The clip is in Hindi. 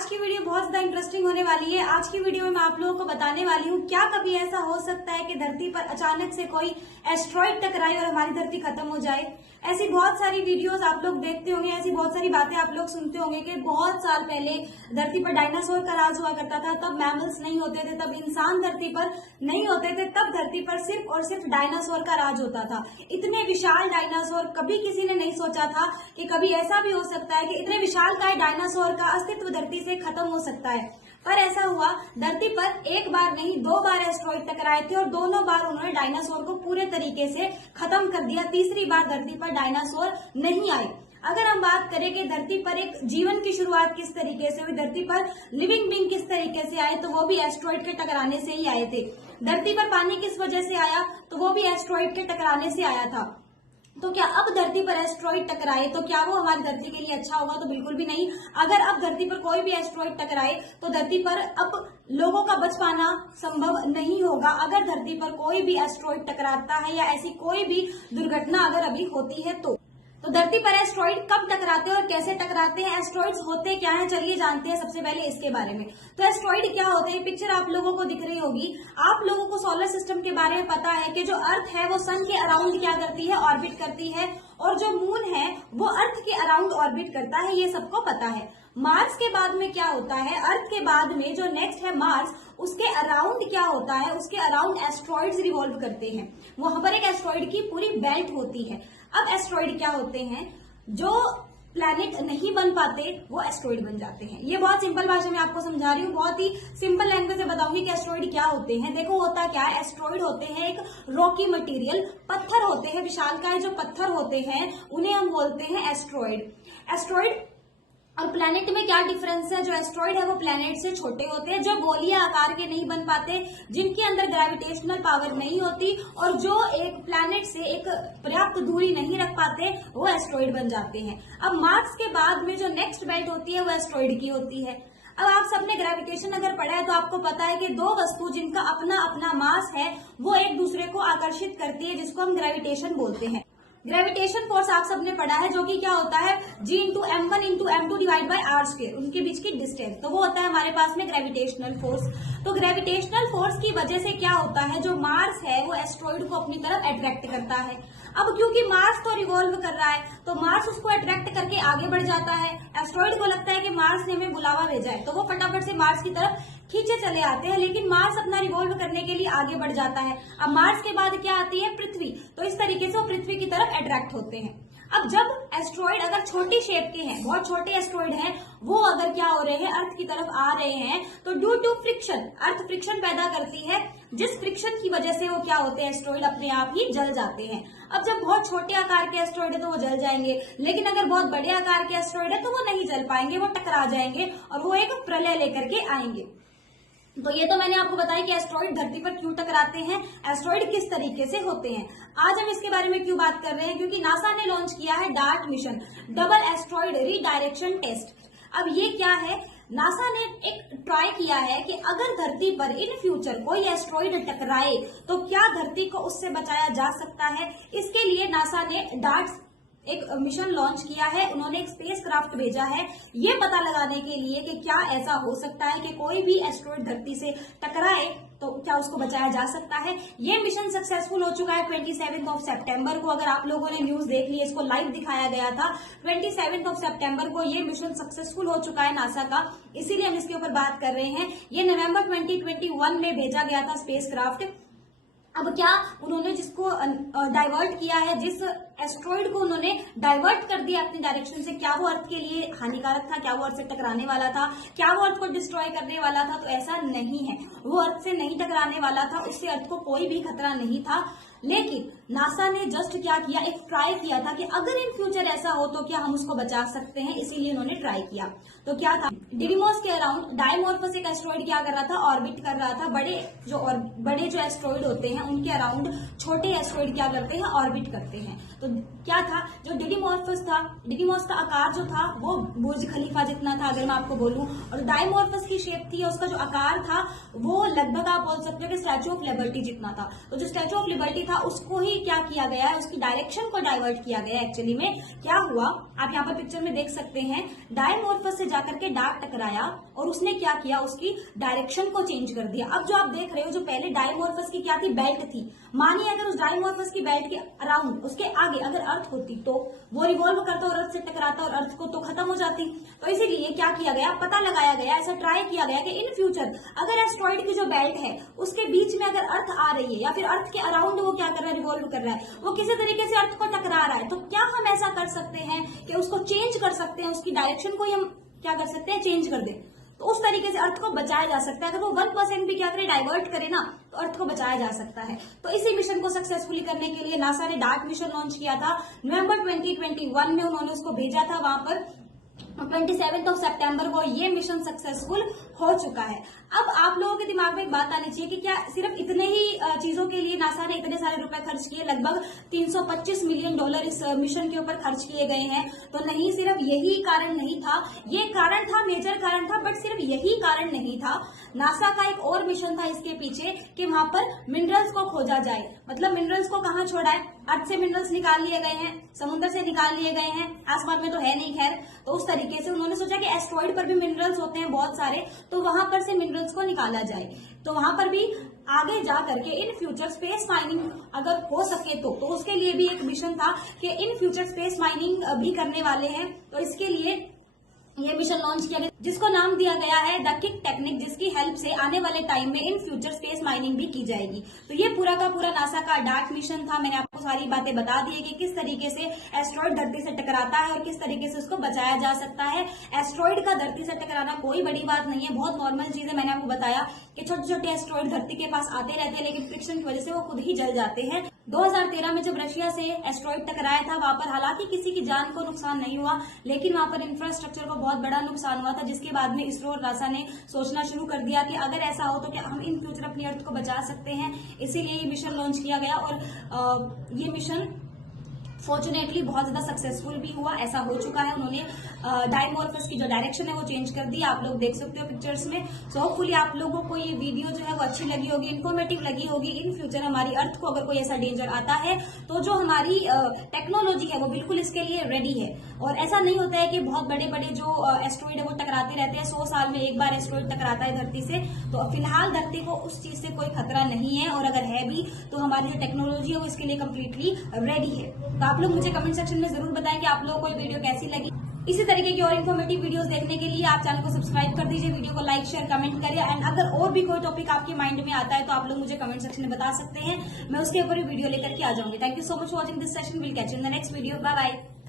आज की वीडियो बहुत ज्यादा इंटरेस्टिंग होने वाली है। आज की वीडियो में मैं आप लोगों को बताने वाली हूँ क्या कभी ऐसा हो सकता है कि धरती पर अचानक से कोई एस्ट्रॉइड टकराए और हमारी धरती खत्म हो जाए। ऐसी बहुत सारी वीडियोस आप लोग देखते होंगे, ऐसी बहुत सारी बातें आप लोग सुनते होंगे कि बहुत साल पहले धरती पर डायनासोर का राज हुआ करता था। तब मैमल्स नहीं होते थे, तब इंसान धरती पर नहीं होते थे, तब धरती पर सिर्फ और सिर्फ डायनासोर का राज होता था। इतने विशाल डायनासोर, कभी किसी ने नहीं सोचा था कि कभी ऐसा भी हो सकता है कि इतने विशालकाय डायनासोर का अस्तित्व धरती से खत्म हो सकता है। पर ऐसा हुआ, धरती पर एक बार नहीं 2 बार एस्ट्रॉइड टकराए थे और दोनों बार उन्होंने डायनासोर को पूरे तरीके से खत्म कर दिया। तीसरी बार धरती पर डायनासोर नहीं आए। अगर हम बात करें कि धरती पर एक जीवन की शुरुआत किस तरीके से हुई, धरती पर लिविंग बींग किस तरीके से आए, तो वो भी एस्ट्रॉइड के टकराने से ही आए थे। धरती पर पानी किस वजह से आया, तो वो भी एस्ट्रॉइड के टकराने से आया था। तो क्या अब धरती पर एस्ट्रॉइड टकराए तो क्या वो हमारी धरती के लिए अच्छा होगा? तो बिल्कुल भी नहीं। अगर अब धरती पर कोई भी एस्ट्रॉइड टकराए तो धरती पर अब लोगों का बच पाना संभव नहीं होगा। अगर धरती पर कोई भी एस्ट्रॉइड टकराता है या ऐसी कोई भी दुर्घटना अगर अभी होती है तो धरती पर एस्ट्रॉइड कब टकराते हैं और कैसे टकराते हैं, एस्ट्रॉइड्स होते क्या हैं, चलिए जानते हैं सबसे पहले इसके बारे में। तो एस्ट्रॉइड क्या होते हैं, पिक्चर आप लोगों को दिख रही होगी। आप लोगों को सोलर सिस्टम के बारे में पता है कि जो अर्थ है वो सन के अराउंड क्या करती है, ऑर्बिट करती है, और जो मून है वो अर्थ के अराउंड ऑर्बिट करता है, ये सबको पता है। मार्स के बाद में क्या होता है, अर्थ के बाद में जो नेक्स्ट है मार्स, उसके अराउंड क्या होता है, उसके अराउंड एस्ट्रॉइड्स रिवॉल्व करते हैं। वहां पर एक एस्ट्रॉइड की पूरी बेल्ट होती है। अब एस्ट्रॉइड क्या होते हैं, जो प्लैनेट नहीं बन पाते वो एस्ट्रॉइड बन जाते हैं। ये बहुत सिंपल भाषा में आपको समझा रही हूँ, बहुत ही सिंपल लैंग्वेज में बताऊंगी कि एस्ट्रॉइड क्या होते हैं। देखो होता क्या है, एस्ट्रॉइड होते हैं एक रॉकी मटेरियल, पत्थर होते हैं, विशालकाय जो पत्थर होते हैं उन्हें हम बोलते हैं एस्ट्रॉइड। एस्ट्रॉइड और प्लैनेट में क्या डिफरेंस है, जो एस्ट्रॉइड है वो प्लैनेट से छोटे होते हैं, जो गोलीय आकार के नहीं बन पाते, जिनके अंदर ग्रेविटेशनल पावर नहीं होती, और जो एक प्लैनेट से एक पर्याप्त दूरी नहीं रख पाते, वो एस्ट्रॉइड बन जाते हैं। अब मार्स के बाद में जो नेक्स्ट बेल्ट होती है वो एस्ट्रॉइड की होती है। अब आप सबने ग्रेविटेशन अगर पढ़ा है तो आपको पता है कि 2 वस्तु जिनका अपना अपना मास है वो एक दूसरे को आकर्षित करती है, जिसको हम ग्रेविटेशन बोलते हैं। ग्रेविटेशन फोर्स आप सबने पढ़ा है, जो कि क्या होता है, G into M1 into M2 divide by R square, उनके बीच की डिस्टेंस, तो वो होता है हमारे पास में ग्रेविटेशनल फोर्स। तो ग्रेविटेशनल फोर्स की वजह से क्या होता है, जो मार्स है वो एस्ट्रॉइड को अपनी तरफ अट्रैक्ट करता है। अब क्योंकि मार्स तो रिवॉल्व कर रहा है तो मार्स उसको अट्रैक्ट करके आगे बढ़ जाता है। एस्ट्रॉइड को लगता है कि मार्स ने हमें बुलावा भेजा है, तो वो फटाफट से मार्स की तरफ खींचे चले आते हैं, लेकिन मार्स अपना रिवॉल्व करने के लिए आगे बढ़ जाता है। अब मार्स के बाद क्या आती है, पृथ्वी, तो इस तरीके से वो पृथ्वी की तरफ अट्रैक्ट होते हैं। अब जब एस्ट्रॉइड अगर छोटी शेप के हैं, बहुत छोटे एस्ट्रॉइड हैं, वो अगर क्या हो रहे हैं, अर्थ की तरफ आ रहे हैं, तो due to friction, earth friction पैदा करती है, जिस फ्रिक्शन की वजह से वो क्या होते हैं, एस्ट्रॉइड अपने आप ही जल जाते हैं। अब जब बहुत छोटे आकार के एस्ट्रॉइड है तो वो जल जाएंगे, लेकिन अगर बहुत बड़े आकार के एस्ट्रॉइड है तो वो नहीं जल पाएंगे, वो टकरा जाएंगे और वो एक प्रलय लेकर के आएंगे। तो ये तो मैंने आपको बताया कि एस्ट्रॉइड धरती पर क्यों टकराते हैं, एस्ट्रॉइड किस तरीके से होते हैं। आज हम इसके बारे में क्यों बात कर रहे हैं, क्योंकि नासा ने लॉन्च किया है DART mission, double asteroid redirection test. अब ये क्या है, नासा ने एक ट्राई किया है कि अगर धरती पर इन फ्यूचर कोई एस्ट्रॉइड टकराए तो क्या धरती को उससे बचाया जा सकता है। इसके लिए नासा ने डार्ट एक मिशन लॉन्च किया है, उन्होंने एक स्पेस क्राफ्ट भेजा है ये पता लगाने के लिए कि क्या ऐसा हो सकता है कि कोई भी एस्ट्रॉइड धरती से टकराए तो क्या उसको बचाया जा सकता है। ये मिशन सक्सेसफुल हो चुका है 27 सितंबर को। अगर आप लोगों ने न्यूज देख ली, इसको लाइव दिखाया गया था 27 सितंबर को। ये मिशन सक्सेसफुल हो चुका है नासा का, इसीलिए हम इसके ऊपर बात कर रहे हैं। ये नवंबर 2021 में भेजा गया था स्पेस क्राफ्ट। अब क्या उन्होंने जिसको डाइवर्ट किया है, जिस एस्ट्रॉइड को उन्होंने डाइवर्ट कर दिया अपनी डायरेक्शन से, क्या वो अर्थ के लिए हानिकारक था, क्या वो अर्थ से टकराने वाला था, क्या वो अर्थ को डिस्ट्रॉय करने वाला था, तो ऐसा नहीं है। वो अर्थ से नहीं टकराने वाला था, उससे अर्थ को कोई भी खतरा नहीं था। लेकिन नासा ने जस्ट क्या किया, एक ट्राई किया था कि अगर इन फ्यूचर ऐसा हो तो क्या हम उसको बचा सकते हैं, इसीलिए उन्होंने ट्राई किया। तो क्या था, डिडीमोस के अराउंड डायमोर्फस एक एस्ट्रॉइड क्या कर रहा था, ऑर्बिट कर रहा था। बड़े जो एस्ट्रॉइड होते हैं उनके अराउंड छोटे एस्ट्रॉइड क्या करते हैं, ऑर्बिट करते हैं। तो क्या था, जो डिडीमॉर्फस था, डिडीमॉर्फस का आकार जो था वो बुर्ज खलीफा जितना था अगर मैं आपको बोलूं, और डायमॉर्फस की शेप थी, उसका जो आकार था वो लगभग आप बोल सकते हो कि स्टैचू ऑफ लिबर्टी जितना था। तो जो स्टैचू ऑफ लिबर्टी था उसको ही क्या किया गया है, उसकी डायरेक्शन को डाइवर्ट किया गया। एक्चुअली में क्या हुआ, आप यहाँ पर पिक्चर में देख सकते हैं, डायमॉर्फस से जाकर के डार्क टकराया और उसने क्या किया, उसकी डायरेक्शन को चेंज कर दिया। अब जो आप देख रहे हो, जो पहले डायमॉर्फस की क्या थी, बेल्ट थी, मानिए अगर उस डायमॉर्फस की बेल्ट के अराउंड, उसके आगे अगर अर्थ होती तो वो रिवॉल्व करता और अर्थ से टकराता और अर्थ को तो खत्म हो जाती। तो इसीलिए क्या किया गया, पता लगाया गया, ऐसा ट्राई किया गया कि इन फ्यूचर अगर एस्ट्रॉइड की जो बेल्ट है उसके बीच में अगर अर्थ आ रही है या फिर अर्थ के अराउंड वो क्या कर रहा है, रिवॉल्व कर रहा है, वो किसी तरीके से अर्थ को टकरा रहा है, तो क्या हम ऐसा कर सकते हैं कि उसको चेंज कर सकते हैं, उसकी डायरेक्शन को ही हम क्या कर सकते हैं, चेंज कर दें। तो उस तरीके से अर्थ को बचाया जा सकता है। अगर वो 1% भी क्या करे, डाइवर्ट करे ना, तो अर्थ को बचाया जा सकता है। तो इसी मिशन को सक्सेसफुली करने के लिए नासा ने डार्क मिशन लॉन्च किया था। नवंबर 2021 में उन्होंने उसको भेजा था वहां पर, 27 सितंबर को ये मिशन सक्सेसफुल हो चुका है। अब आप लोगों के दिमाग में एक बात आनी चाहिए कि क्या सिर्फ इतने ही चीजों के लिए नासा ने इतने सारे रुपए खर्च किए, लगभग $325 मिलियन इस मिशन के ऊपर खर्च किए गए हैं? तो नहीं, सिर्फ यही कारण नहीं था, ये कारण था, मेजर कारण था, बट सिर्फ यही कारण नहीं था। नासा का एक और मिशन था इसके पीछे कि वहां पर मिनरल्स को खोजा जाए। मतलब मिनरल्स को कहाँ छोड़ा है, अर्थ से मिनरल्स निकाल लिए गए हैं, समुद्र से निकाल लिए गए हैं, आसमान में तो है नहीं खैर। तो उस तरीके से उन्होंने सोचा कि एस्ट्रॉइड पर भी मिनरल्स होते हैं बहुत सारे, तो वहां पर से मिनरल्स को निकाला जाए। तो वहां पर भी आगे जा करके इन फ्यूचर स्पेस माइनिंग अगर हो सके तो उसके लिए भी एक मिशन था कि इन फ्यूचर स्पेस माइनिंग भी करने वाले हैं। तो इसके लिए ये मिशन लॉन्च किया गया जिसको नाम दिया गया है द किक टेक्निक, जिसकी हेल्प से आने वाले टाइम में इन फ्यूचर स्पेस माइनिंग भी की जाएगी। तो ये पूरा का पूरा नासा का डार्क मिशन था। मैंने आपको सारी बातें बता दी है कि किस तरीके से एस्ट्रॉइड धरती से टकराता है और किस तरीके से उसको बचाया जा सकता है। एस्ट्रॉइड का धरती से टकराना कोई बड़ी बात नहीं है, बहुत नॉर्मल चीज है। मैंने आपको बताया कि छोटे छोटे एस्ट्रॉइड धरती के पास आते रहते हैं, लेकिन फ्रिक्शन की वजह से वो खुद ही जल जाते हैं। 2013 में जब रशिया से एस्ट्रॉइड टकराया था, वहां पर हालांकि किसी की जान को नुकसान नहीं हुआ, लेकिन वहां पर इंफ्रास्ट्रक्चर को बहुत बड़ा नुकसान हुआ था, जिसके बाद में इसरो और नासा ने सोचना शुरू कर दिया कि अगर ऐसा हो तो क्या हम इन फ्यूचर अपनी अर्थ को बचा सकते हैं। इसीलिए ये मिशन लॉन्च किया गया और ये मिशन फॉर्चुनेटली बहुत ज्यादा सक्सेसफुल भी हुआ, ऐसा हो चुका है। उन्होंने डायमॉर्फस की जो डायरेक्शन है वो चेंज कर दी, आप लोग देख सकते हो पिक्चर्स में। सो होपफुली आप लोगों को ये वीडियो जो है वो अच्छी लगी होगी, इन्फॉर्मेटिव लगी होगी। इन फ्यूचर हमारी अर्थ को अगर कोई ऐसा डेंजर आता है तो जो हमारी टेक्नोलॉजी है वो बिल्कुल इसके लिए रेडी है। और ऐसा नहीं होता है कि बहुत बड़े बड़े जो एस्ट्रॉइड है वो टकराते रहते हैं, 100 साल में एक बार एस्ट्रॉइड टकराता है धरती से। तो फिलहाल धरती को उस चीज से कोई खतरा नहीं है, और अगर है भी तो हमारी जो टेक्नोलॉजी है वो इसके लिए कम्प्लीटली रेडी है। तो आप लोग मुझे कमेंट सेक्शन में जरूर बताएं कि आप लोगों को ये वीडियो कैसी लगी। इसी तरीके की और इन्फॉर्मेटिव वीडियोस देखने के लिए आप चैनल को सब्सक्राइब कर दीजिए, वीडियो को लाइक शेयर कमेंट करिए। एंड अगर और भी कोई टॉपिक आपके माइंड में आता है तो आप लोग मुझे कमेंट सेक्शन में बता सकते हैं, मैं उसके ऊपर भी वीडियो लेकर के आ जाऊंगी। Thank you so much for watching this session, will catch you in the next video, bye bye.